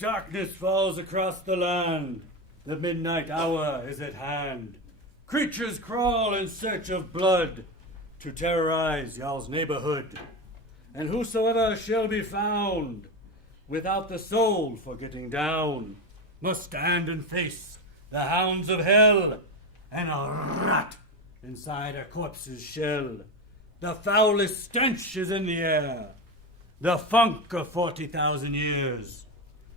Darkness falls across the land. The midnight hour is at hand. Creatures crawl in search of blood to terrorize y'all's neighborhood. And whosoever shall be found without the soul for getting down must stand and face the hounds of hell and a rat inside a corpse's shell. The foulest stench is in the air, the funk of 40,000 years,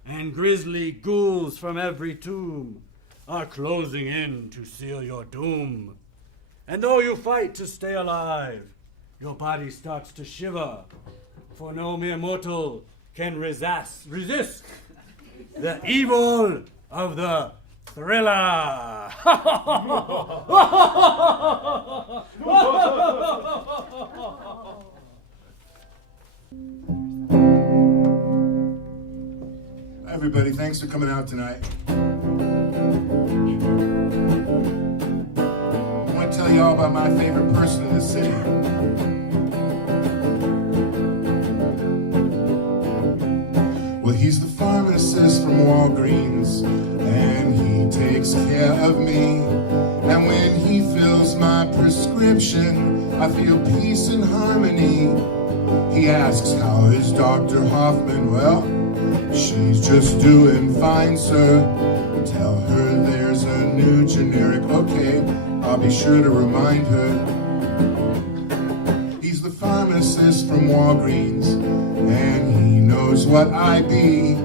and grisly ghouls from every tomb are closing in to seal your doom. And though you fight to stay alive, your body starts to shiver, for no mere mortal can resist the evil of the thriller. Everybody, thanks for coming out tonight. I want to tell you all about my favorite person in the city. Well, he's the pharmacist from Walgreens, and he takes care of me. And when he fills my prescription, I feel peace and harmony. He asks, how is Dr. Hoffman? Well, she's just doing fine, sir. Tell her there's a new generic. Okay, I'll be sure to remind her. He's the pharmacist from Walgreens, and he knows what I be.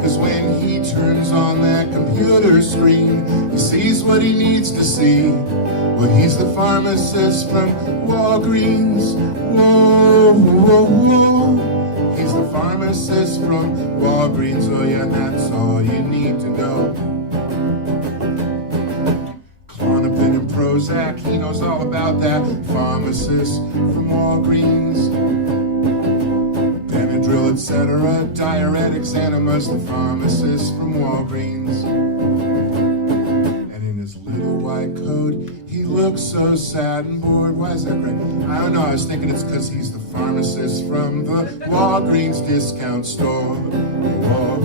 'Cause when he turns on that computer screen, he sees what he needs to see. Well, he's the pharmacist from Walgreens. Whoa, whoa, whoa. He's the pharmacist from Walgreens. Oh yeah, that's all you need to know. Klonopin and Prozac, he knows all about that. Pharmacist from Walgreens. Benadryl, etc., diuretics, enemas, the pharmacist from Walgreens. And in his little white coat, he looks so sad and bored. Why is that, Greg? I don't know, I was thinking it's because he's the pharmacist from the Walgreens discount store. Whoa.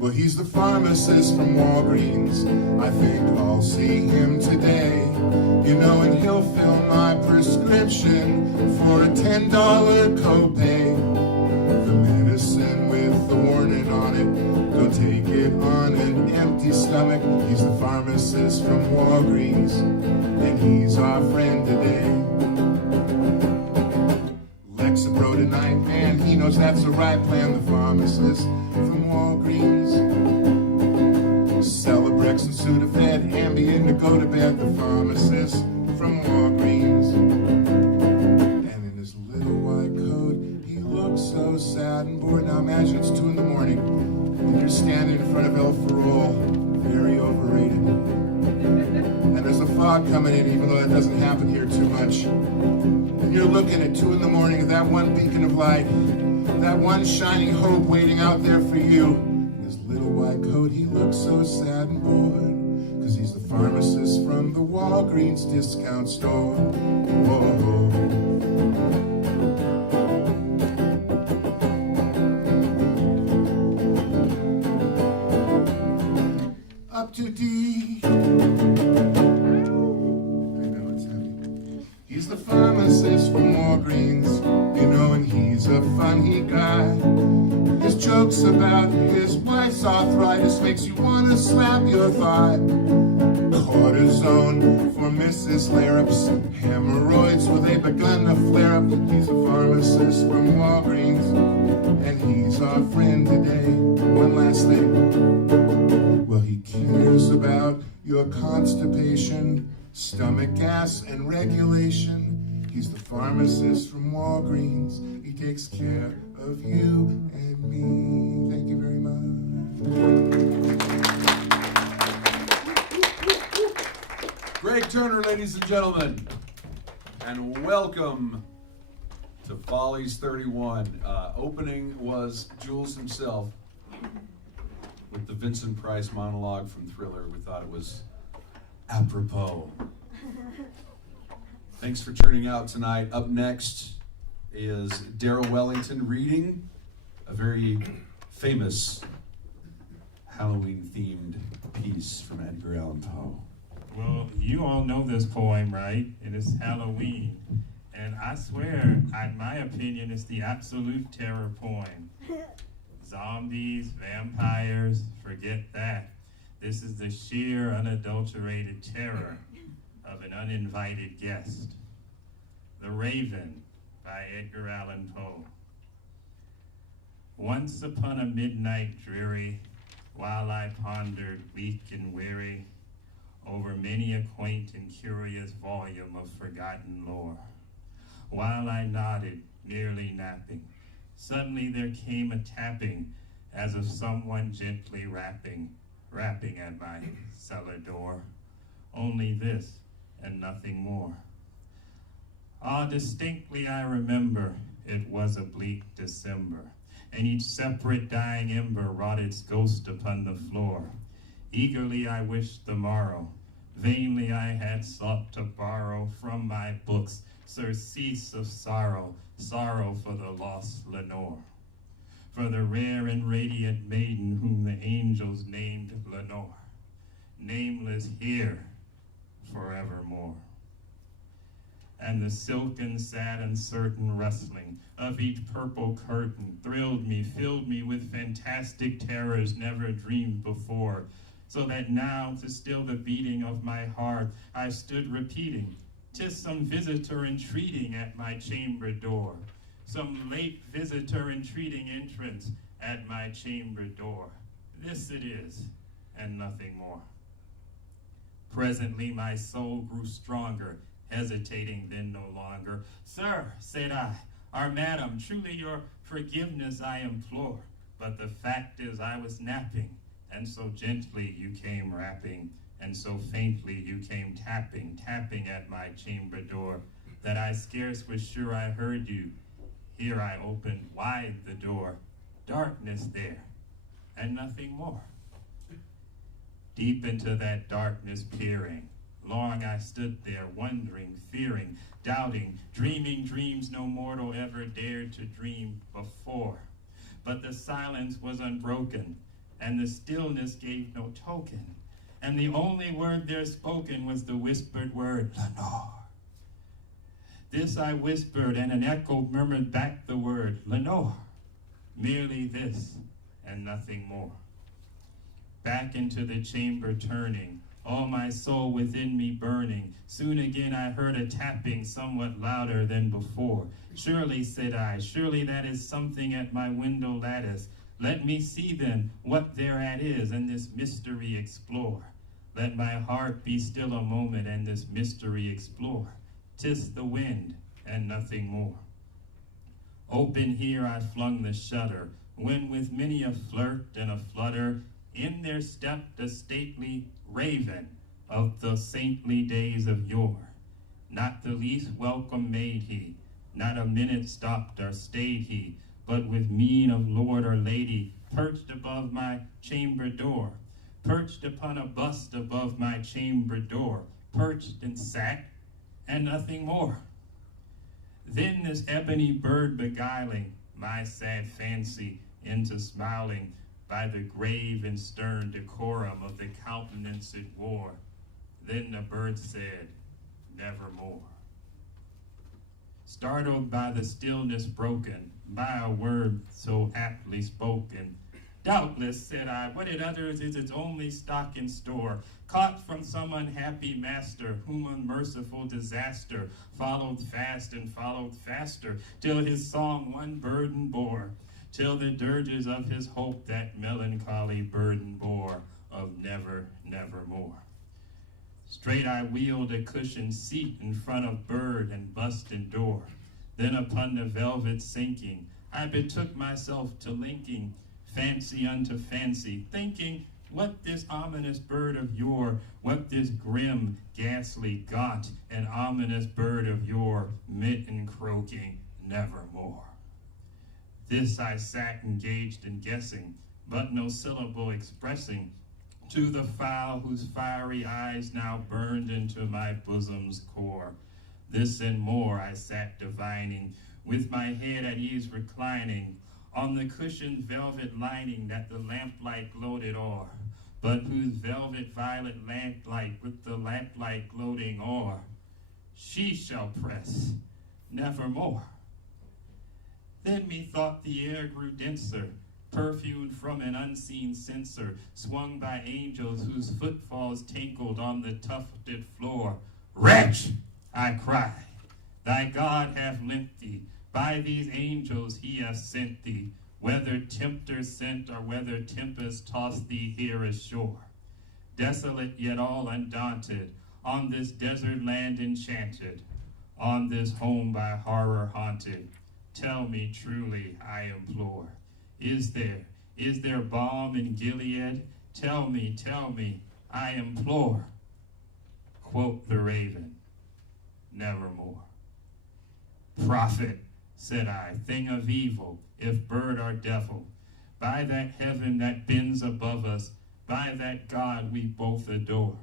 Well, he's the pharmacist from Walgreens. I think I'll see him today. You know, and he'll fill my prescription for a $10 copay. The medicine with the warning on it, don't take it on an empty stomach. He's the pharmacist from Walgreens, and he's our friend today. Lexapro tonight, man, he knows that's the right plan. The pharmacist from Walgreens. Celebrex and Sudafed, Ambien to go to bed. The pharmacist from Walgreens. And in his little white coat, he looks so sad and bored. Now imagine it's 2 a.m. and you're standing in front of El Farol, very overrated. And there's a fog coming in, even though that doesn't happen here too much. And you're looking at 2 a.m. at that one beacon of light, that one shining hope waiting out there for you. In his little white coat, he looks so sad and bored, 'cause he's the pharmacist from the Walgreens discount store. Whoa. Up to D. I know it's heavy. He's the pharmacist from Walgreens, you know, and he's a funny guy. His jokes about his wife's arthritis makes you want to slap your thigh. Cortisone for Mrs. Larrup's hemorrhoids, well, they've begun to flare up. He's a pharmacist from Walgreens, and he's our friend today. One last thing. Well, he cares about your constipation, stomach gas, and regulation. He's the pharmacist from Walgreens. He takes care of you and me. Thank you very much. Greg Turner, ladies and gentlemen, and welcome to Follies 31. Opening was Jules himself with the Vincent Price monologue from Thriller. We thought it was apropos Thanks for turning out tonight. Up next is Darrell Wellington reading a very famous Halloween-themed piece from Edgar Allan Poe. Well, you all know this poem, right? It is Halloween. And I swear, in my opinion, it's the absolute terror poem. Zombies, vampires, forget that. This is the sheer, unadulterated terror of an uninvited guest. The Raven by Edgar Allan Poe. Once upon a midnight dreary, while I pondered, weak and weary, over many a quaint and curious volume of forgotten lore, while I nodded, merely napping, suddenly there came a tapping, as of someone gently rapping at my cellar door. Only this and nothing more. Ah, distinctly I remember it was a bleak December, and each separate dying ember wrought its ghost upon the floor. Eagerly I wished the morrow, vainly I had sought to borrow from my books surcease of sorrow, sorrow for the lost Lenore, for the rare and radiant maiden whom the angels named Lenore, nameless here forevermore. And the silken, sad, and certain rustling of each purple curtain thrilled me, filled me with fantastic terrors never dreamed before, so that now, to still the beating of my heart, I stood repeating, 'tis some visitor entreating at my chamber door, some late visitor entreating entrance at my chamber door. This it is, and nothing more. Presently my soul grew stronger, hesitating then no longer. Sir, said I, or madam, truly your forgiveness I implore, but the fact is I was napping, and so gently you came rapping, and so faintly you came tapping at my chamber door, that I scarce was sure I heard you. Here I opened wide the door, darkness there, and nothing more. Deep into that darkness peering, long I stood there, wondering, fearing, doubting, dreaming dreams no mortal ever dared to dream before. But the silence was unbroken, and the stillness gave no token, and the only word there spoken was the whispered word, Lenore. This I whispered, and an echo murmured back the word, Lenore. Merely this, and nothing more. Back into the chamber turning, all my soul within me burning, soon again I heard a tapping somewhat louder than before. Surely, said I, surely that is something at my window lattice. Let me see then what thereat is, and this mystery explore. Let my heart be still a moment, and this mystery explore. 'Tis the wind, and nothing more. Open here I flung the shutter, when with many a flirt and a flutter, in there stepped a stately raven of the saintly days of yore. Not the least welcome made he, not a minute stopped or stayed he, but with mien of lord or lady, perched above my chamber door, perched upon a bust above my chamber door, perched and sat, and nothing more. Then this ebony bird beguiling my sad fancy into smiling, by the grave and stern decorum of the countenance it wore. Then the bird said, nevermore. Startled by the stillness broken, by a word so aptly spoken, doubtless, said I, what it utters is its only stock in store, caught from some unhappy master, whom unmerciful disaster followed fast and followed faster, till his song one burden bore, till the dirges of his hope that melancholy burden bore of never, nevermore. Straight I wheeled a cushioned seat in front of bird and bust and door. Then upon the velvet sinking, I betook myself to linking fancy unto fancy, thinking what this ominous bird of yore, what this grim, ghastly, gaunt, and ominous bird of yore meant in croaking nevermore. This I sat engaged in guessing, but no syllable expressing, to the fowl whose fiery eyes now burned into my bosom's core. This and more I sat divining, with my head at ease reclining, on the cushioned velvet lining that the lamplight gloated o'er, but whose velvet violet lamplight with the lamplight gloating o'er, she shall press nevermore. Then methought the air grew denser, perfumed from an unseen censer, swung by angels whose footfalls tinkled on the tufted floor. Wretch, I cried, thy God hath lent thee, by these angels he hath sent thee, whether tempter sent or whether tempest tossed thee here ashore. Desolate yet all undaunted, on this desert land enchanted, on this home by horror haunted, tell me truly, I implore, is there balm in Gilead? Tell me, I implore. Quoth the raven, nevermore. Prophet, said I, thing of evil, if bird or devil, by that heaven that bends above us, by that God we both adore,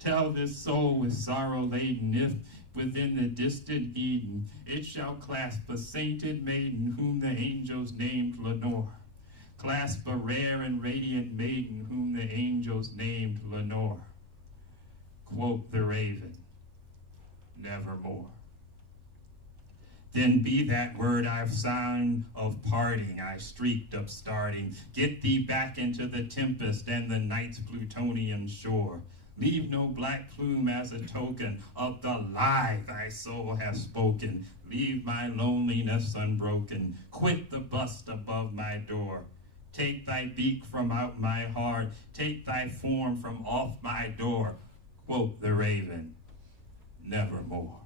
tell this soul with sorrow laden, if within the distant Eden it shall clasp a sainted maiden whom the angels named Lenore, clasp a rare and radiant maiden whom the angels named Lenore. Quoth the raven, nevermore. Then be that word I've signed of parting, I streaked upstarting, get thee back into the tempest and the night's Plutonian shore. Leave no black plume as a token of the lie thy soul hath spoken. Leave my loneliness unbroken. Quit the bust above my door. Take thy beak from out my heart. Take thy form from off my door. Quoth the raven, nevermore.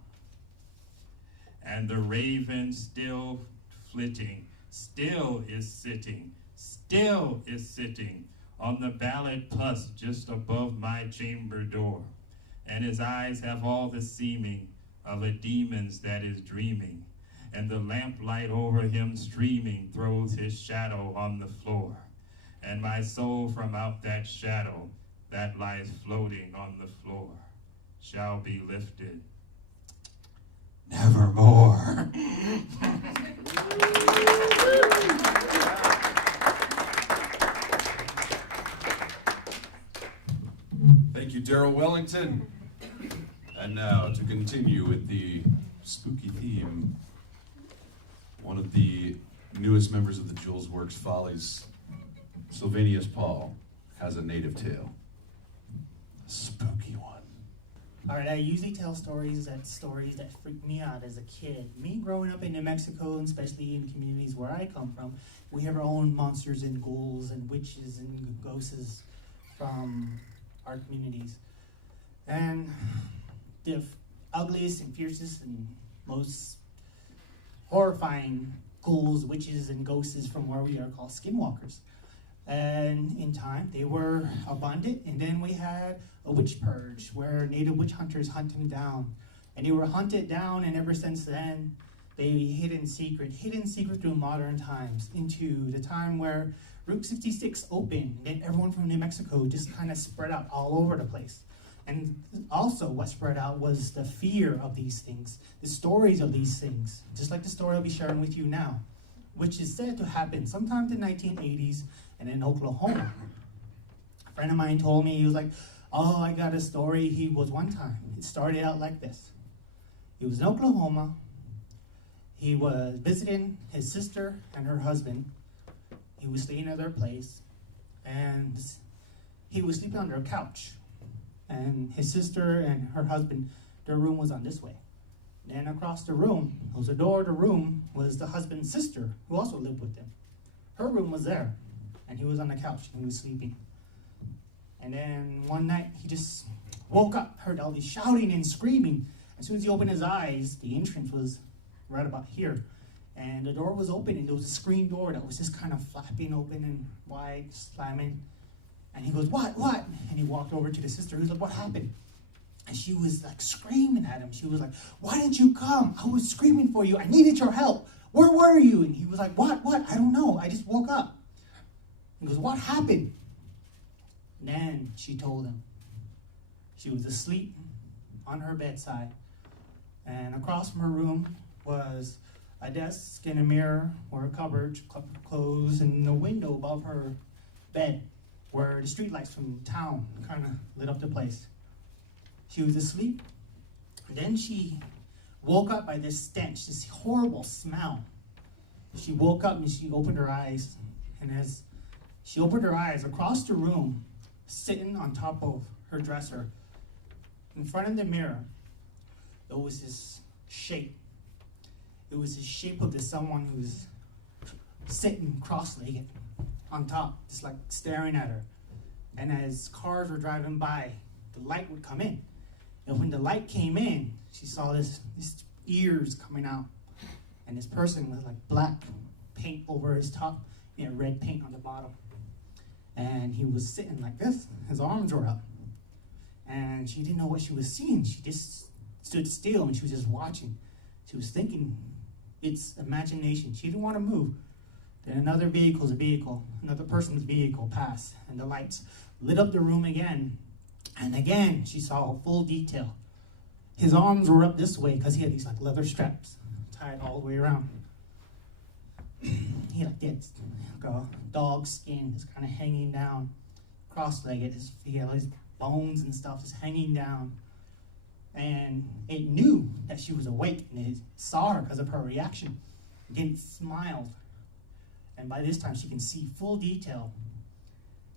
And the raven still flitting, still is sitting on the ballad pus just above my chamber door, and his eyes have all the seeming of a demon's that is dreaming, and the lamplight over him streaming throws his shadow on the floor, and my soul from out that shadow that lies floating on the floor shall be lifted nevermore. Thank you, Darrell Wellington. And now to continue with the spooky theme, one of the newest members of the Julesworks Follies, Sylvanus Paul, has a native tale. A spooky one. All right, I usually tell stories that freak me out as a kid. Me growing up in New Mexico, and especially in communities where I come from, we have our own monsters and ghouls and witches and ghosts from our communities. And the ugliest and fiercest and most horrifying ghouls, witches, and ghosts from where we are called skinwalkers. And in time, they were abundant, and then we had a witch purge where native witch hunters hunt them down. And they were hunted down, and ever since then, they hid in secret through modern times, into the time where Route 66 opened, and everyone from New Mexico just kind of spread out all over the place. And also what spread out was the fear of these things, the stories of these things, just like the story I'll be sharing with you now, which is said to happen sometime in the 1980s and in Oklahoma. A friend of mine told me, he was like, oh, I got a story. He was one time. It started out like this. He was in Oklahoma. He was visiting his sister and her husband. He was staying at their place, and he was sleeping under a couch. And his sister and her husband, their room was on this way. Then across the room, there was a door to the room, was the husband's sister, who also lived with them. Her room was there, and he was on the couch, and he was sleeping. And then one night, he just woke up, heard all this shouting and screaming. As soon as he opened his eyes, the entrance was right about here. And the door was open, and there was a screen door that was just kind of flapping open and wide, slamming. And he goes, what? And he walked over to the sister. He was like, what happened? And she was like screaming at him. She was like, why didn't you come? I was screaming for you. I needed your help. Where were you? And he was like, what? I don't know. I just woke up. He goes, what happened? And then she told him. She was asleep on her bedside. And across from her room was a desk and a mirror where a cupboard, clothes, and a window above her bed where the streetlights from town kind of lit up the place. She was asleep. And then she woke up by this stench, this horrible smell. She woke up and she opened her eyes. And as she opened her eyes, across the room, sitting on top of her dresser, in front of the mirror, there was this shape. It was the shape of someone who's sitting cross-legged on top, just like staring at her. And as cars were driving by, the light would come in. And when the light came in, she saw these ears coming out. And this person with like black paint over his top and red paint on the bottom. And he was sitting like this. His arms were up. And she didn't know what she was seeing. She just stood still and she was just watching. She was thinking it's imagination. She didn't want to move. Then another another person's vehicle passed. And the lights lit up the room again. And again, she saw full detail. His arms were up this way because he had these like leather straps tied all the way around. He had like a dog skin that's kind of hanging down, cross-legged. He had his bones and stuff just hanging down. And it knew that she was awake, and it saw her because of her reaction. Again, it smiled. And by this time, she can see full detail.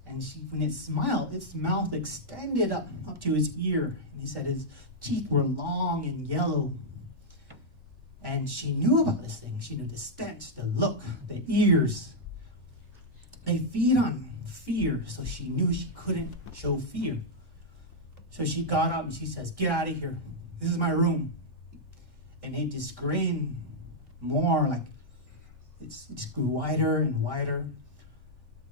And when it smiled, its mouth extended up to his ear. And he said his teeth were long and yellow. And she knew about this thing. She knew the stench, the look, the ears. They feed on fear, so she knew she couldn't show fear. So she got up and she says, "Get out of here. This is my room." And it just grinned more, like it just grew wider and wider.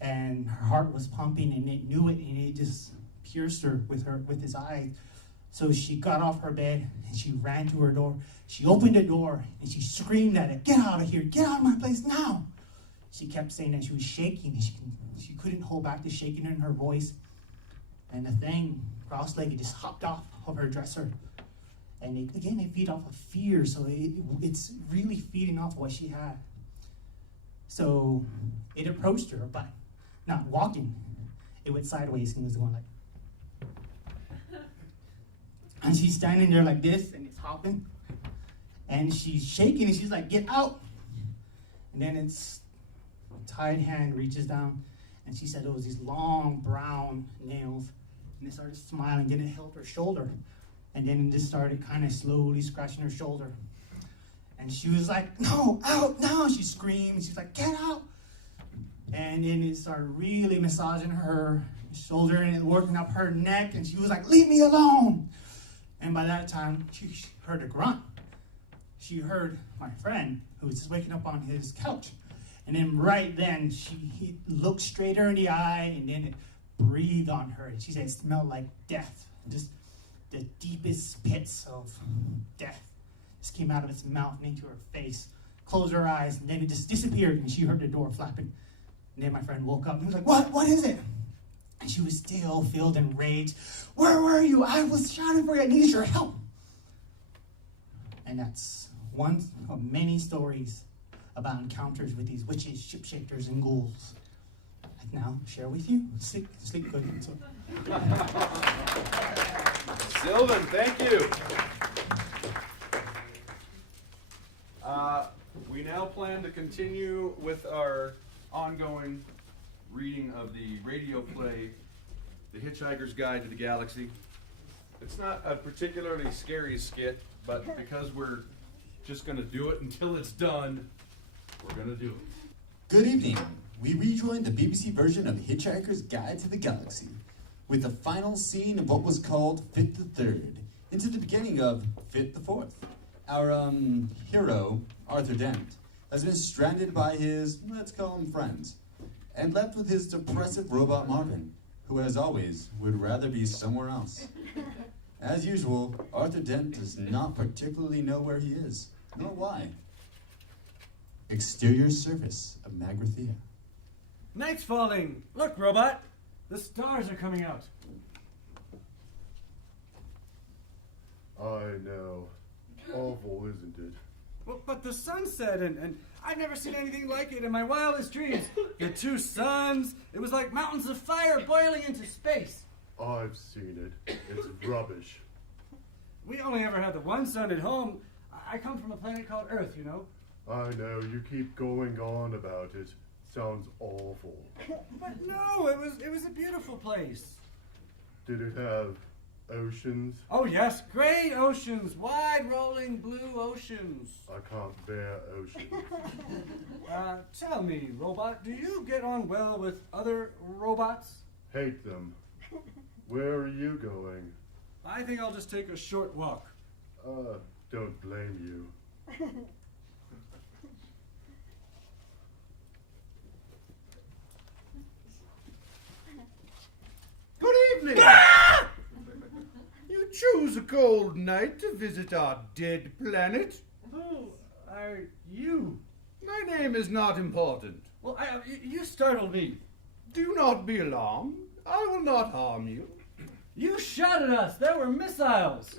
And her heart was pumping, and it knew it, and it just pierced her with his eyes. So she got off her bed and she ran to her door. She opened the door and she screamed at it, "Get out of here! Get out of my place now!" She kept saying that. She was shaking. She couldn't hold back the shaking in her voice. And the thing, cross-legged, just hopped off of her dresser. And it feed off of fear, so it's really feeding off what she had. So it approached her, but not walking. It went sideways and was going like. And she's standing there like this, and it's hopping. And she's shaking, and she's like, "Get out!" And then its tied hand reaches down, and she said it was these long brown nails. And it started smiling, then it held her shoulder. And then it just started kind of slowly scratching her shoulder. And she was like, "No, out now!" She screamed, and she's like, "Get out!" And then it started really massaging her shoulder, and it working up her neck, and she was like, "Leave me alone!" And by that time, she heard a grunt. She heard my friend, who was just waking up on his couch. And then right then, he looked straight her in the eye, and then it breathed on her. And she said it smelled like death. Just the deepest pits of death just came out of its mouth and into her face. Closed her eyes, and then it just disappeared, and she heard the door flapping. And then my friend woke up, and he was like, What is it? And she was still filled in rage. "Where were you? I was shouting for you. I needed your help." And that's one of many stories about encounters with these witches, shapeshifters, and ghouls. I now share with you. Sleep good. Sylvan, thank you. We now plan to continue with our ongoing reading of the radio play, The Hitchhiker's Guide to the Galaxy. It's not a particularly scary skit, but because we're just going to do it until it's done, we're going to do it. Good evening. We rejoin the BBC version of Hitchhiker's Guide to the Galaxy with the final scene of what was called Fit the Third into the beginning of Fit the Fourth. Our hero, Arthur Dent, has been stranded by his, let's call him friends, and left with his depressive robot Marvin, who as always would rather be somewhere else. As usual, Arthur Dent does not particularly know where he is, nor why. Exterior surface of Magrathea. Night's falling. Look, robot. The stars are coming out. I know. awful, isn't it? Well, but the sunset, and I've never seen anything like it in my wildest dreams. The two suns, it was like mountains of fire boiling into space. I've seen it. It's rubbish. We only ever had the one sun at home. I come from a planet called Earth, you know. I know, you keep going on about it. Sounds awful. But no, it was a beautiful place. Did it have oceans? Oh yes, great oceans, wide rolling blue oceans. I can't bear oceans. Tell me, robot, do you get on well with other robots? Hate them. Where are you going? I think I'll just take a short walk. Don't blame you. Good evening. You choose a cold night to visit our dead planet. Who are you? My name is not important. Well, you startled me. Do not be alarmed. I will not harm you. You shot at us. There were missiles.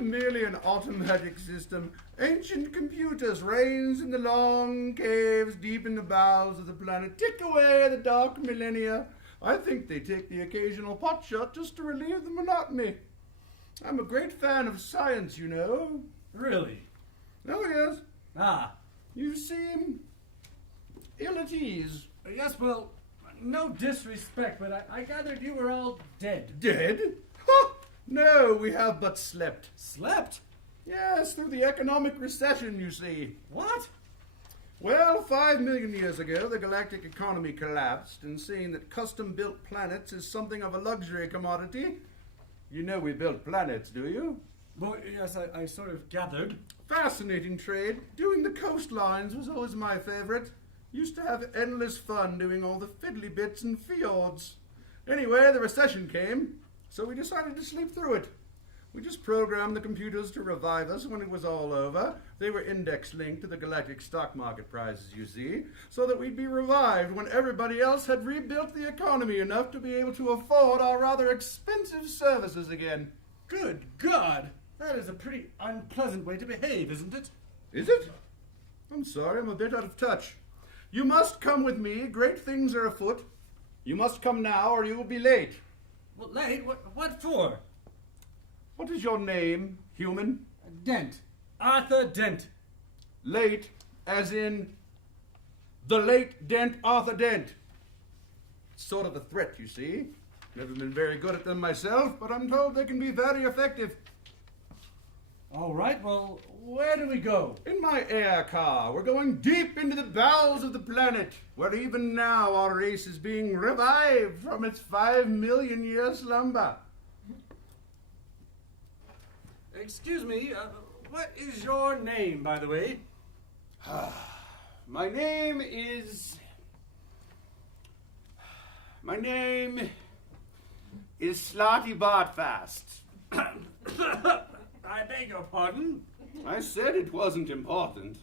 Merely an automatic system. Ancient computers reigns in the long caves deep in the bowels of the planet. Tick away the dark millennia. I think they take the occasional pot shot just to relieve the monotony. I'm a great fan of science, you know. Really? Oh, yes. Ah. You seem ill at ease. Yes, well, no disrespect, but I gathered you were all dead. Dead? Ha! No, we have but slept. Slept? Yes, through the economic recession, you see. What? Well, 5 million years ago, the galactic economy collapsed, and seeing that custom-built planets is something of a luxury commodity, you know we built planets, do you? Well, yes, I sort of gathered. Fascinating trade. Doing the coastlines was always my favorite. Used to have endless fun doing all the fiddly bits and fjords. Anyway, the recession came, so we decided to sleep through it. We just programmed the computers to revive us when it was all over. They were index linked to the galactic stock market prices, you see, so that we'd be revived when everybody else had rebuilt the economy enough to be able to afford our rather expensive services again. Good God! That is a pretty unpleasant way to behave, isn't it? Is it? I'm sorry, I'm a bit out of touch. You must come with me. Great things are afoot. You must come now or you will be late. Well, late? What for? What is your name, human? Dent. Arthur Dent. Late, as in the late Dent, Arthur Dent. Sort of a threat, you see. Never been very good at them myself, but I'm told they can be very effective. All right, well, where do we go? In my air car, we're going deep into the bowels of the planet, where even now our race is being revived from its 5 million year slumber. Excuse me, what is your name, by the way? My name is Slotty Bartfast. I beg your pardon? I said it wasn't important.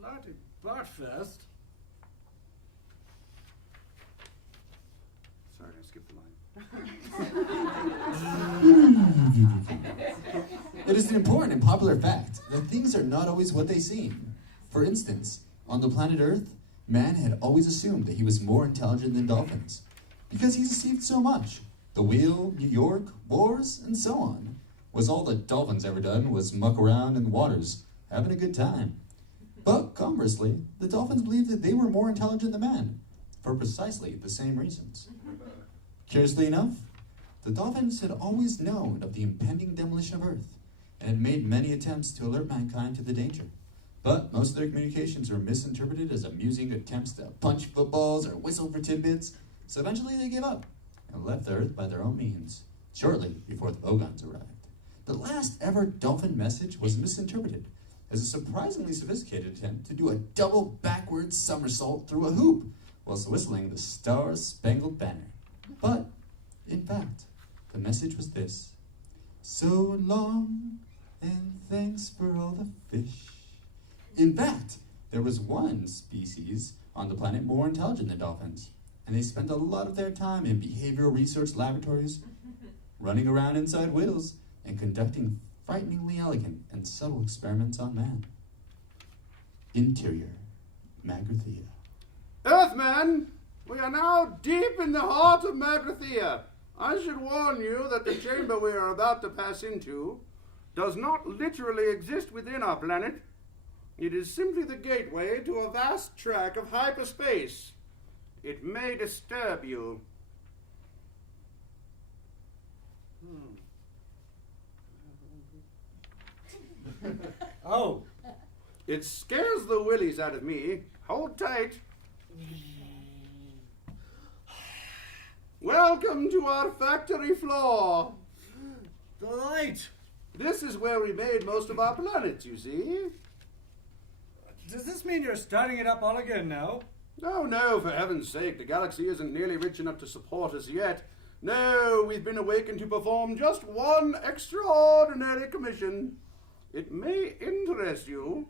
Slotty Bartfast? Sorry, I skipped the line. It is an important and popular fact that things are not always what they seem. For instance, on the planet Earth, man had always assumed that he was more intelligent than dolphins because he's achieved so much. The wheel, New York, wars, and so on. Was all the dolphins ever done was muck around in the waters, having a good time. But conversely, the dolphins believed that they were more intelligent than man, for precisely the same reasons. Curiously enough, the dolphins had always known of the impending demolition of Earth, and had made many attempts to alert mankind to the danger. But most of their communications were misinterpreted as amusing attempts to punch footballs or whistle for tidbits, so eventually they gave up and left the Earth by their own means, shortly before the Bogons arrived. The last ever dolphin message was misinterpreted as a surprisingly sophisticated attempt to do a double backwards somersault through a hoop whilst whistling the Star-Spangled Banner. But, in fact, the message was this: so long, and thanks for all the fish. In fact, there was one species on the planet more intelligent than dolphins, and they spent a lot of their time in behavioral research laboratories, running around inside whales, and conducting frighteningly elegant and subtle experiments on man. Interior, Magrathea. Earthman, we are now deep in the heart of Magrathea. I should warn you that the chamber we are about to pass into does not literally exist within our planet. It is simply the gateway to a vast tract of hyperspace. It may disturb you. Oh, It scares the willies out of me. Hold tight. Welcome to our factory floor. the light. This is where we made most of our planets, you see. Does this mean you're starting it up all again now? Oh, no, for heaven's sake, the galaxy isn't nearly rich enough to support us yet. No, we've been awakened to perform just one extraordinary commission. It may interest you.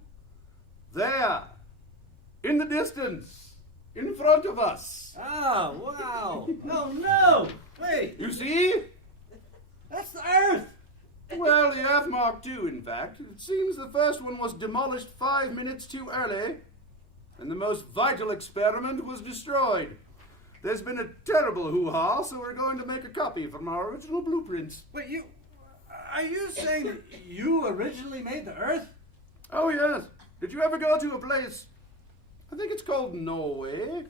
There, in the distance, in front of us. Ah, wow. No. Wait, You see? that's the Earth. Well, the Earth Mark II, in fact. It seems the first one was demolished 5 minutes too early, and the most vital experiment was destroyed. There's been a terrible hoo-ha, so we're going to make a copy from our original blueprints. Wait, are you saying that you originally made the Earth? Oh, yes. Did you ever go to a place, I think it's called Norway?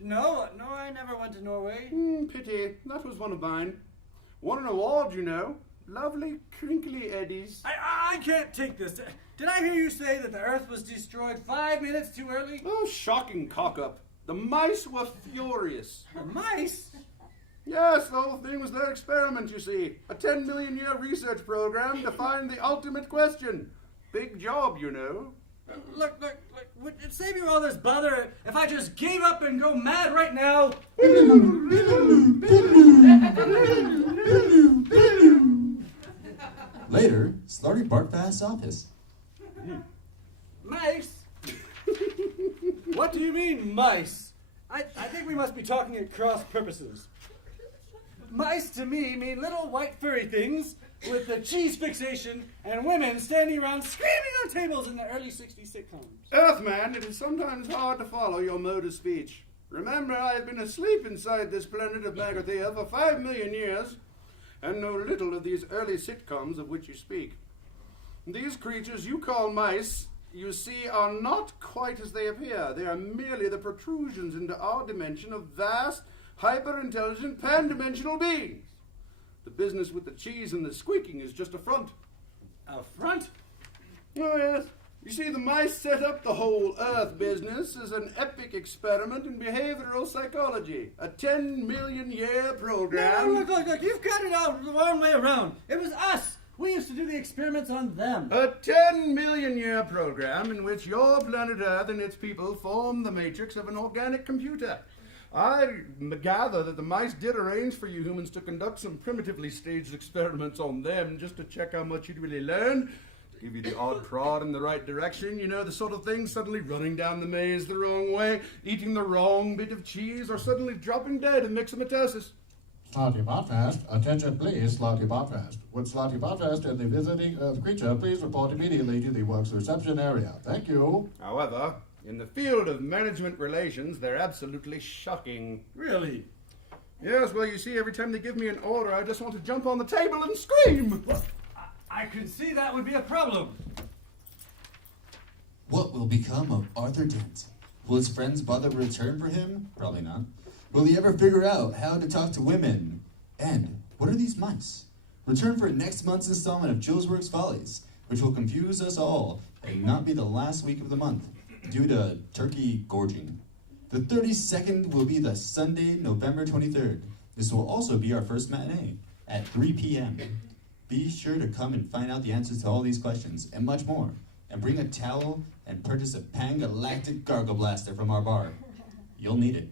No, I never went to Norway. Pity. That was one of mine. Won an award, you know. Lovely, crinkly eddies. I can't take this. Did I hear you say that the Earth was destroyed 5 minutes too early? Oh, shocking cock-up. The mice were furious. The mice? Yes, the whole thing was their experiment, you see. A 10 million year research program to find the ultimate question. Big job, you know. Look, would it save you all this bother if I just gave up and go mad right now? Later, Slarty Bartfast's office. Mice? What do you mean, mice? I think we must be talking at cross purposes. Mice to me mean little white furry things with the cheese fixation and women standing around screaming on tables in the early 60s sitcoms. Earthman, it is sometimes hard to follow your mode of speech. Remember, I have been asleep inside this planet of Magrathea for 5 million years, and know little of these early sitcoms of which you speak. These creatures you call mice, you see, are not quite as they appear. They are merely the protrusions into our dimension of vast, hyper-intelligent, pan-dimensional beings. The business with the cheese and the squeaking is just a front. A front? Oh, yes. You see, the mice set up the whole Earth business as an epic experiment in behavioral psychology. A 10 million year program. No, look, you've got it all the wrong way around. It was us. We used to do the experiments on them. A 10 million year program in which your planet Earth and its people form the matrix of an organic computer. I gather that the mice did arrange for you humans to conduct some primitively staged experiments on them just to check how much you'd really learn. Give you the odd prod in the right direction, you know, the sort of thing, suddenly running down the maze the wrong way, eating the wrong bit of cheese, or suddenly dropping dead in myxomatosis. Slotty Botfast, attention please, Slotty Botfast. Would Slotty Botfast and the visiting creature please report immediately to the works reception area? Thank you. However, in the field of management relations, they're absolutely shocking. Really? Yes, well, you see, every time they give me an order, I just want to jump on the table and scream. Well, I could see that would be a problem. What will become of Arthur Dent? Will his friends bother to return for him? Probably not. Will he ever figure out how to talk to women? And what are these mice? Return for next month's installment of Julesworks Follies, which will confuse us all and not be the last week of the month due to turkey gorging. The 32nd will be the Sunday, November 23rd. This will also be our first matinee at 3 p.m. Be sure to come and find out the answers to all these questions and much more. And bring a towel and purchase a Pan-Galactic Gargle Blaster from our bar. You'll need it.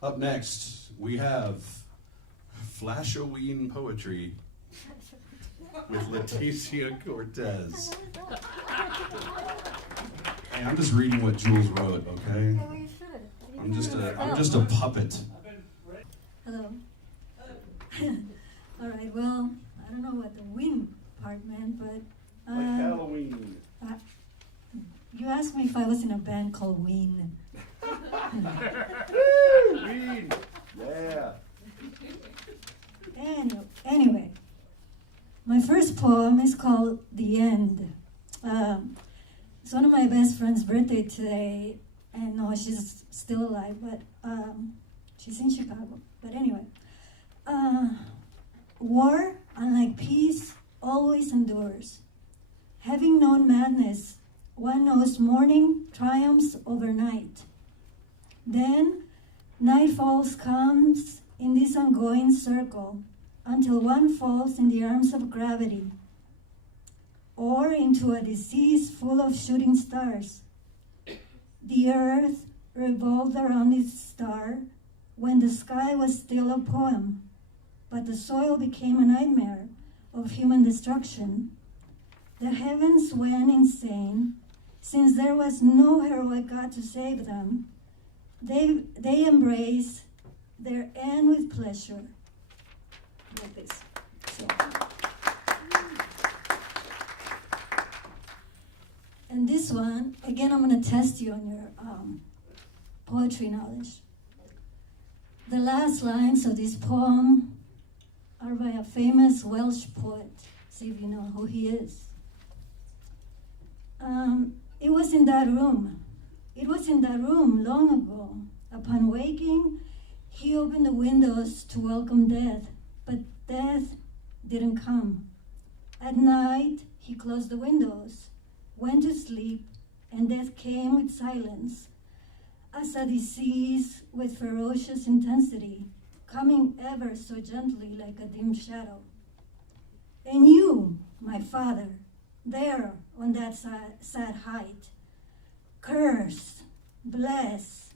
Up next, we have Flashoween Poetry with Leticia Cortez. Hey, I'm just reading what Jules wrote, okay? Well, you should. I'm just a puppet. Hello. All right. Well, I don't know what the win part meant, but Like Halloween. you asked me if I was in a band called Ween. Ween. Yeah. Anyway, my first poem is called The End. It's one of my best friend's birthday today, and no, she's still alive, but she's in Chicago. But anyway, war, unlike peace, always endures. Having known madness, one knows morning triumphs over night. Then nightfalls comes in this ongoing circle until one falls in the arms of gravity or into a disease full of shooting stars. The earth revolved around its star when the sky was still a poem, but the soil became a nightmare of human destruction. The heavens went insane since there was no heroic God to save them. They embrace their end with pleasure, like this. So. And this one, again, I'm going to test you on your poetry knowledge. The last lines of this poem are by a famous Welsh poet. See if you know who he is. It was in that room. It was in that room long ago. Upon waking, he opened the windows to welcome death, but death didn't come. At night, he closed the windows, went to sleep, and death came with silence, as a disease with ferocious intensity, coming ever so gently like a dim shadow. And you, my father, there on that sad height, curse, bless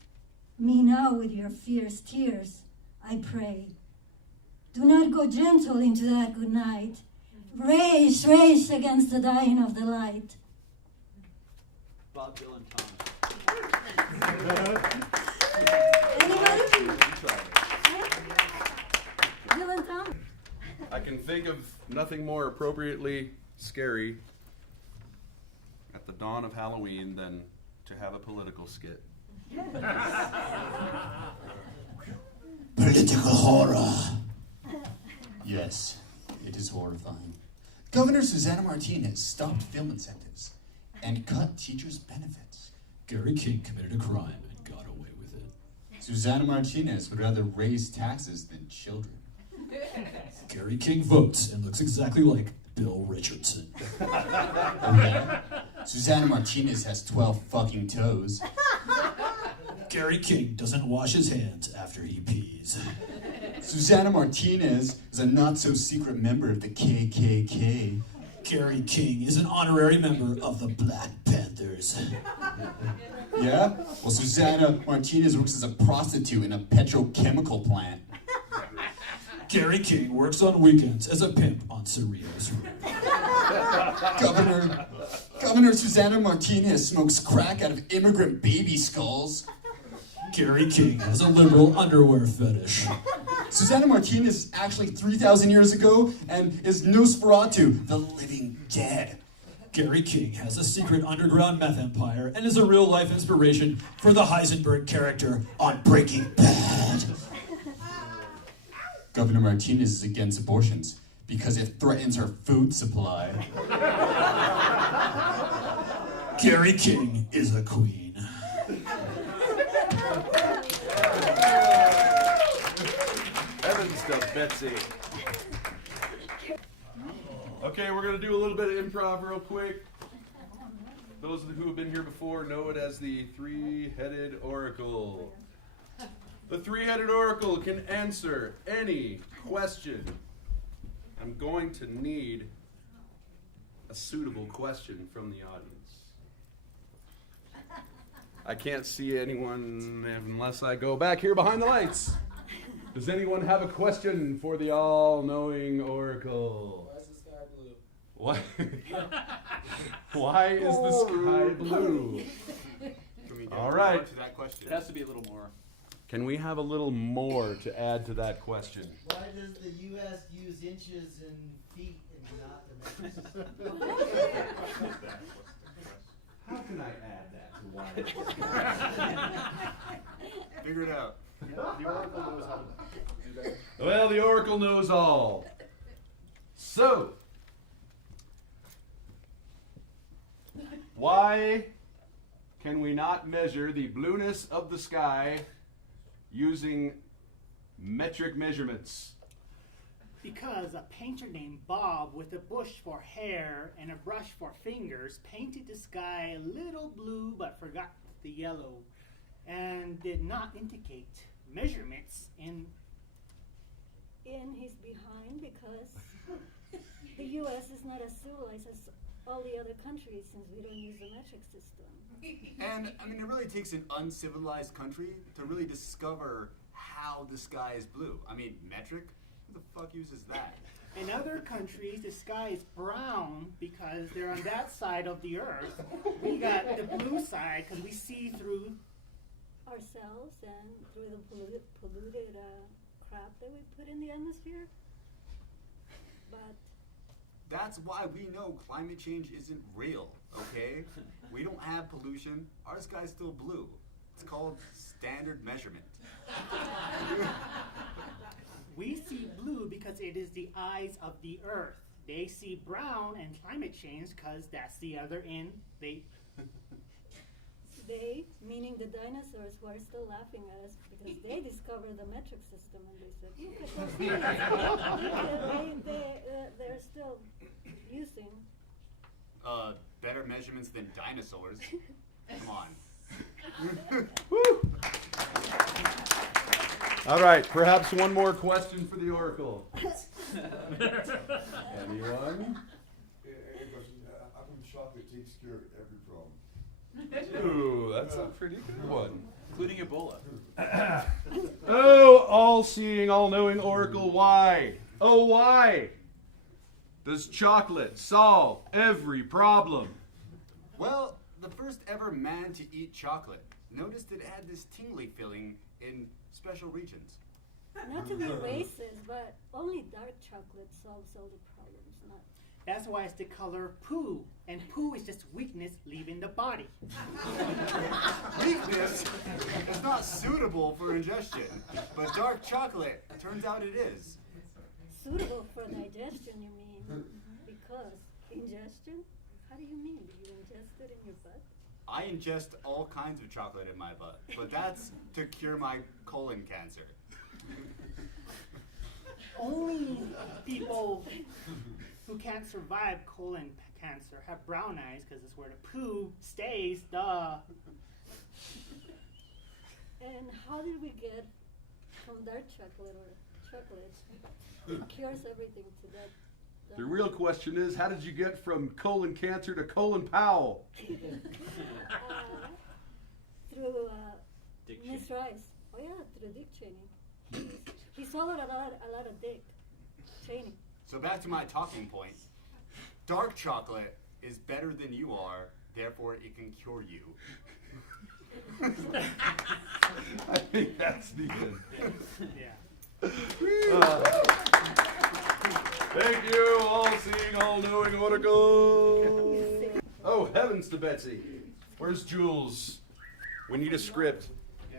me now with your fierce tears, I pray. Do not go gentle into that good night. Rage, rage against the dying of the light. Bob Dylan, Anybody? Dylan Thomas. I can think of nothing more appropriately scary at the dawn of Halloween than to have a political skit. Political horror. Yes, it is horrifying. Governor Susana Martinez stopped film incentives and cut teachers' benefits. Gary King committed a crime and got away with it. Susana Martinez would rather raise taxes than children. Gary King votes and looks exactly like Bill Richardson. Oh, yeah? Susana Martinez has 12 fucking toes. Gary King doesn't wash his hands after he pees. Susana Martinez is a not-so-secret member of the KKK. Gary King is an honorary member of the Black Panthers. Yeah? Well, Susana Martinez works as a prostitute in a petrochemical plant. Gary King works on weekends as a pimp on Cerritos Road. Governor Susana Martinez smokes crack out of immigrant baby skulls. Gary King has a liberal underwear fetish. Susana Martinez is actually 3,000 years ago and is Nosferatu, the living dead. Gary King has a secret underground meth empire and is a real-life inspiration for the Heisenberg character on Breaking Bad. Governor Martinez is against abortions because it threatens her food supply. Gary King is a queen. Heavens to Betsy. Okay, we're going to do a little bit of improv real quick. Those who have been here before know it as the three-headed oracle. The three-headed oracle can answer any question. I'm going to need a suitable question from the audience. I can't see anyone unless I go back here behind the lights. Does anyone have a question for the all-knowing oracle? Why is the sky blue? Why? Why is the sky blue? Can we get All more right. to that question? It has to be a little more. Can we have a little more to add to that question? Why does the U.S. use inches and feet and not the metric system? How can I add that to why? Figure it out. The Oracle knows how to do that. Well, the Oracle knows all. So, why can we not measure the blueness of the sky using metric measurements? Because a painter named Bob, with a bush for hair and a brush for fingers, painted the sky a little blue but forgot the yellow, and did not indicate measurements in he's behind because the U.S. is not as civilized as all the other countries since we don't use the metric system. And I mean, it really takes an uncivilized country to really discover how the sky is blue. I mean, metric? Who the fuck uses that? In other countries, the sky is brown because they're on that side of the earth. We got the blue side because we see through Ourselves and through the polluted crap that we put in the atmosphere. But That's why we know climate change isn't real, okay? We don't have pollution. Our sky's still blue. It's called standard measurement. we see blue because it is the eyes of the earth. They see brown and climate change because that's the other end. they, meaning the dinosaurs, were still laughing at us because they discovered the metric system and they said, look at those they're still using. Better measurements than dinosaurs. Come on. All right, perhaps one more question for the Oracle. Anyone? How come chocolate takes care of every problem? Ooh, that's a pretty good one. Including Ebola. Oh, all-seeing, all-knowing Oracle, why? Oh, why does chocolate solve every problem? Well, the first ever man to eat chocolate noticed it had this tingly feeling in special regions. Not to be racist, but only dark chocolate solves all the problems, not. That's why it's the color poo, and poo is just weakness leaving the body. Weakness is not suitable for ingestion, but dark chocolate, turns out it is. Suitable for digestion, you mean? Because ingestion? How do you mean? Do you ingest it in your butt? I ingest all kinds of chocolate in my butt, but that's to cure my colon cancer. Only people who can't survive colon cancer have brown eyes because it's where the poo stays, duh. And how did we get from dark chocolate or chocolate that cures everything to that? The real question is, how did you get from colon cancer to Colin Powell? Through Dick Miss Cheney. Rice. Oh yeah, through Dick Cheney. He swallowed a lot of dick. Cheney. So back to my talking point. Dark chocolate is better than you are, therefore it can cure you. I think that's the end. Yeah. Thank you, all-seeing, all-knowing Oracle. Oh, heavens to Betsy. Where's Jules? We need a script.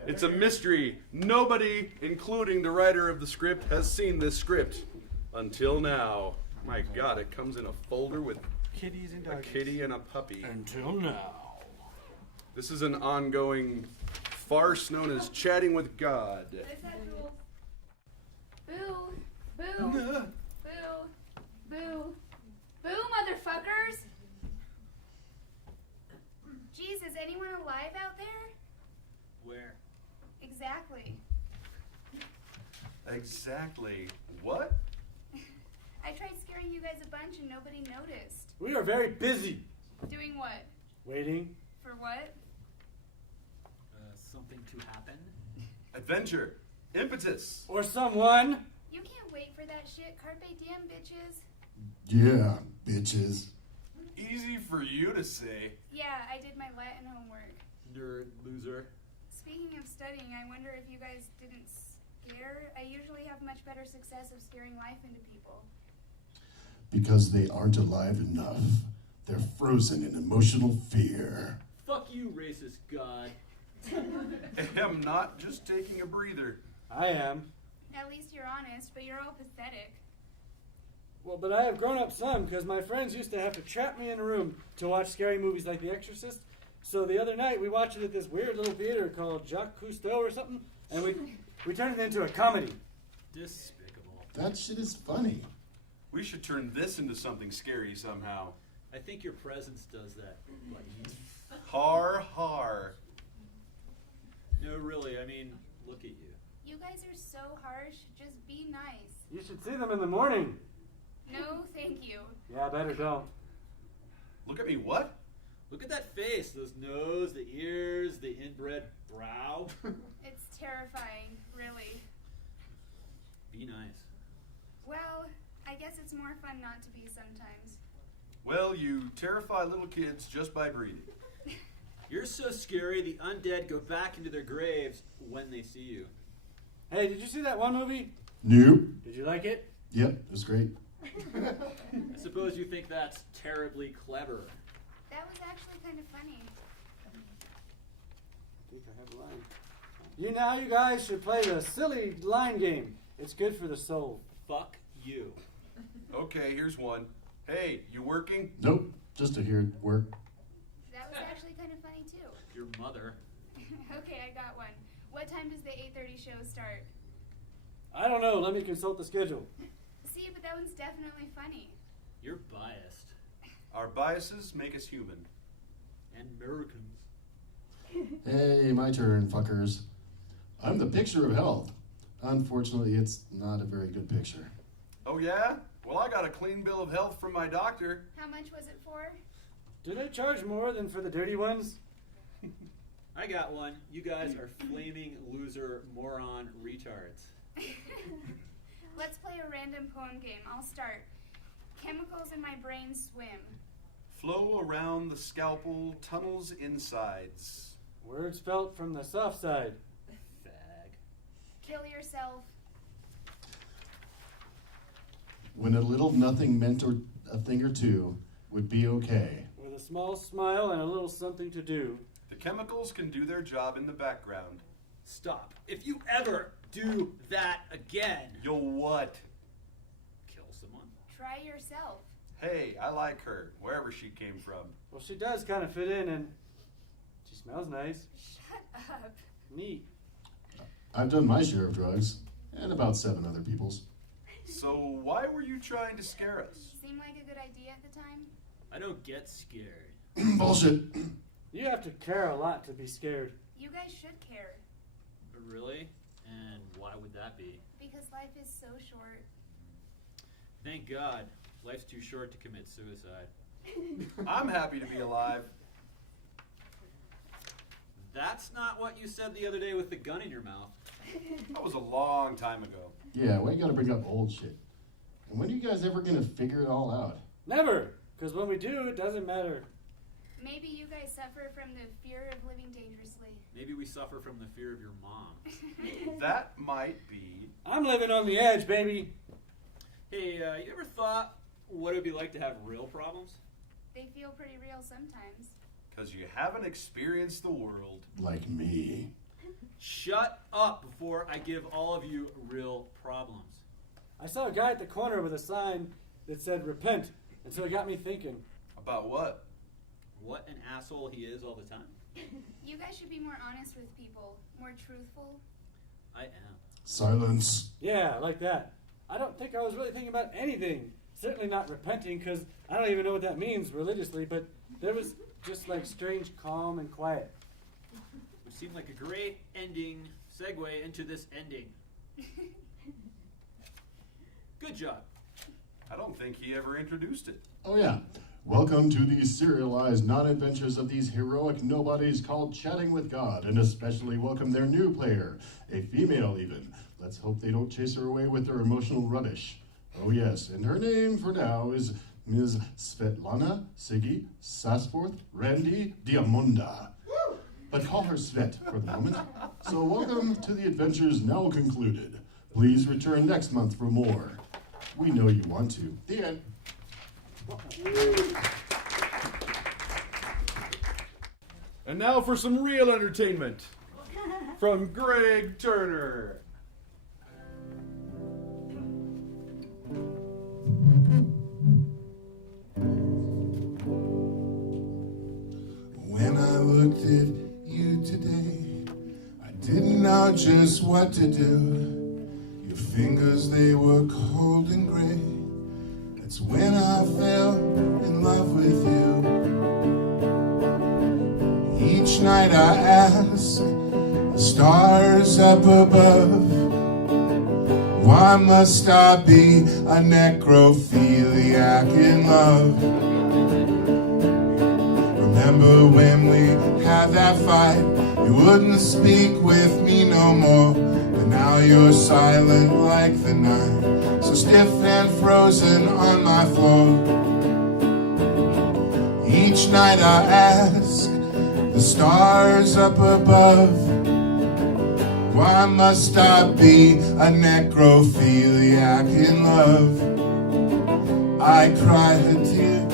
It's a mystery. Nobody, including the writer of the script, has seen this script until now. My God, it comes in a folder with Kitties and a doggies. kitty and a puppy. Until now. This is an ongoing farce known as Chatting with God. What is that, Jules? Boo! Boo! Boo! Boo! Boo, motherfuckers! Geez, is anyone alive out there? Where? Exactly. Exactly. What? I tried scaring you guys a bunch and nobody noticed. We are very busy. Doing what? Waiting. For what? Something to happen? Adventure. Impetus. Or someone. You can't wait for that shit. Carpe diem, bitches. Yeah, bitches. Easy for you to say. Yeah, I did my Latin homework. Nerd, loser. Speaking of studying, I wonder if you guys didn't scare. I usually have much better success of scaring life into people. Because they aren't alive enough. They're frozen in emotional fear. Fuck you, racist god. I'm not just taking a breather. I am. At least you're honest, but you're all pathetic. Well, but I have grown up some because my friends used to have to trap me in a room to watch scary movies like The Exorcist. So the other night we watched it at this weird little theater called Jean Cocteau or something, and we turned it into a comedy. Despicable. That shit is funny. We should turn this into something scary somehow. I think your presence does that. Har har. No, really, I mean, look at you. You guys are so harsh. Just be nice. You should see them in the morning. No, thank you. Yeah, better don't. Look at me, what? Look at that face, those nose, the ears, the inbred brow. It's terrifying, really. Be nice. Well, I guess it's more fun not to be sometimes. Well, you terrify little kids just by breathing. You're so scary, the undead go back into their graves when they see you. Hey, did you see that one movie? Nope. Did you like it? Yep, it was great. I suppose you think that's terribly clever. That was actually kind of funny. I think I have a line. You guys should play the silly line game. It's good for the soul. Fuck you. Okay, here's one. Hey, you working? Nope, just to hear it work. That was actually kind of funny too. Your mother. Okay, I got one. What time does the 8:30 show start? I don't know. Let me consult the schedule. See, but that one's definitely funny. You're biased. Our biases make us human. And Americans. Hey, my turn, fuckers. I'm the picture of health. Unfortunately, it's not a very good picture. Oh yeah? Well, I got a clean bill of health from my doctor. How much was it for? Do they charge more than for the dirty ones? I got one. You guys are flaming loser moron retards. Let's play a random poem game. I'll start. Chemicals in my brain swim. Flow around the scalpel, tunnels insides. Words felt from the soft side. Fag. Kill yourself. When a little nothing meant or a thing or two would be okay. With a small smile and a little something to do. The chemicals can do their job in the background. Stop. If you ever do that again. You'll what? Kill someone. Try yourself. Hey, I like her, wherever she came from. Well, she does kind of fit in, and she smells nice. Shut up. Neat. I've done my share of drugs, and about 7 other people's. So why were you trying to scare us? Seemed like a good idea at the time. I don't get scared. Bullshit. You have to care a lot to be scared. You guys should care. Really? And why would that be? Because life is so short. Thank God. Life's too short to commit suicide. I'm happy to be alive. That's not what you said the other day with the gun in your mouth. That was a long time ago. Yeah, why you gotta bring up old shit? And when are you guys ever gonna figure it all out? Never! Because when we do, it doesn't matter. Maybe you guys suffer from the fear of living dangerously. Maybe we suffer from the fear of your mom. That might be. I'm living on the edge, baby. Hey, you ever thought what it would be like to have real problems? They feel pretty real sometimes. Because you haven't experienced the world. Like me. Shut up before I give all of you real problems. I saw a guy at the corner with a sign that said repent, and so it got me thinking. About what? What an asshole he is all the time. You guys should be more honest with people, more truthful. I am. Silence. Yeah, like that. I don't think I was really thinking about anything. Certainly not repenting, because I don't even know what that means religiously, but there was just like strange calm and quiet. Which seemed like a great ending, segue into this ending. Good job. I don't think he ever introduced it. Oh yeah. Welcome to the serialized non-adventures of these heroic nobodies called Chatting with God, and especially welcome their new player, a female even. Let's hope they don't chase her away with their emotional rubbish. Oh yes, and her name for now is Ms. Svetlana Siggy Sasforth Randy Diamunda. But call her Svet for the moment. So welcome to the adventures now concluded. Please return next month for more. We know you want to. The end. And now for some real entertainment from Greg Turner. When I looked at you today, I didn't know just what to do. Your fingers, they were cold and gray. That's when I fell in love with you. Each night I ask the stars up above, why must I be a necrophiliac in love? Remember when we had that fight, you wouldn't speak with me no more, but now you're silent like the night, so stiff and frozen on my floor. Each night I ask the stars up above, why must I be a necrophiliac in love? I cry a tear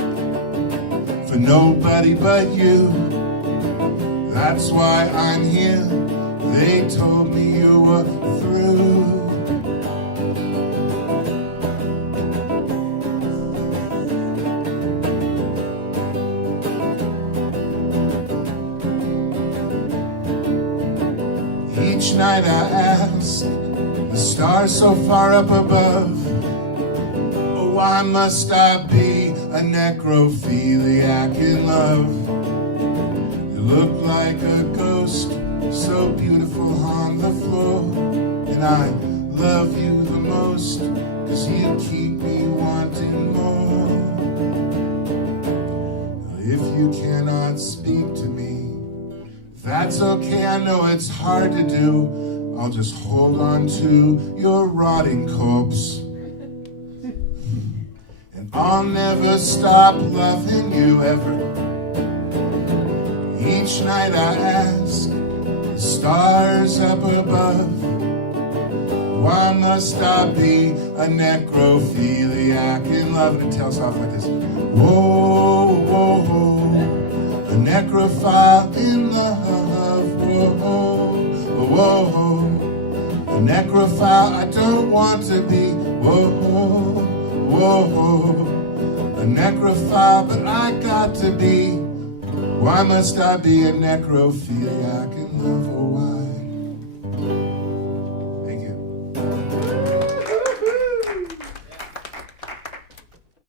for nobody but you. That's why I'm here. They told me you were through. Each night I ask the stars so far up above, oh, why must I be a necrophiliac in love? You look like a ghost, so beautiful on the floor, and I love you the most, 'cause you keep me wanting more. Now, if you cannot speak to me, that's okay, I know it's hard to do. I'll just hold on to your rotting corpse. And I'll never stop loving you ever. Each night I ask the stars up above, why must I be a necrophiliac in love? And it tails off like this. Whoa, whoa, whoa. A necrophile in love. Whoa, whoa, whoa. A necrophile I don't want to be. Whoa, whoa. A necrophile, but I got to be. Why must I be a necrophiliac in love?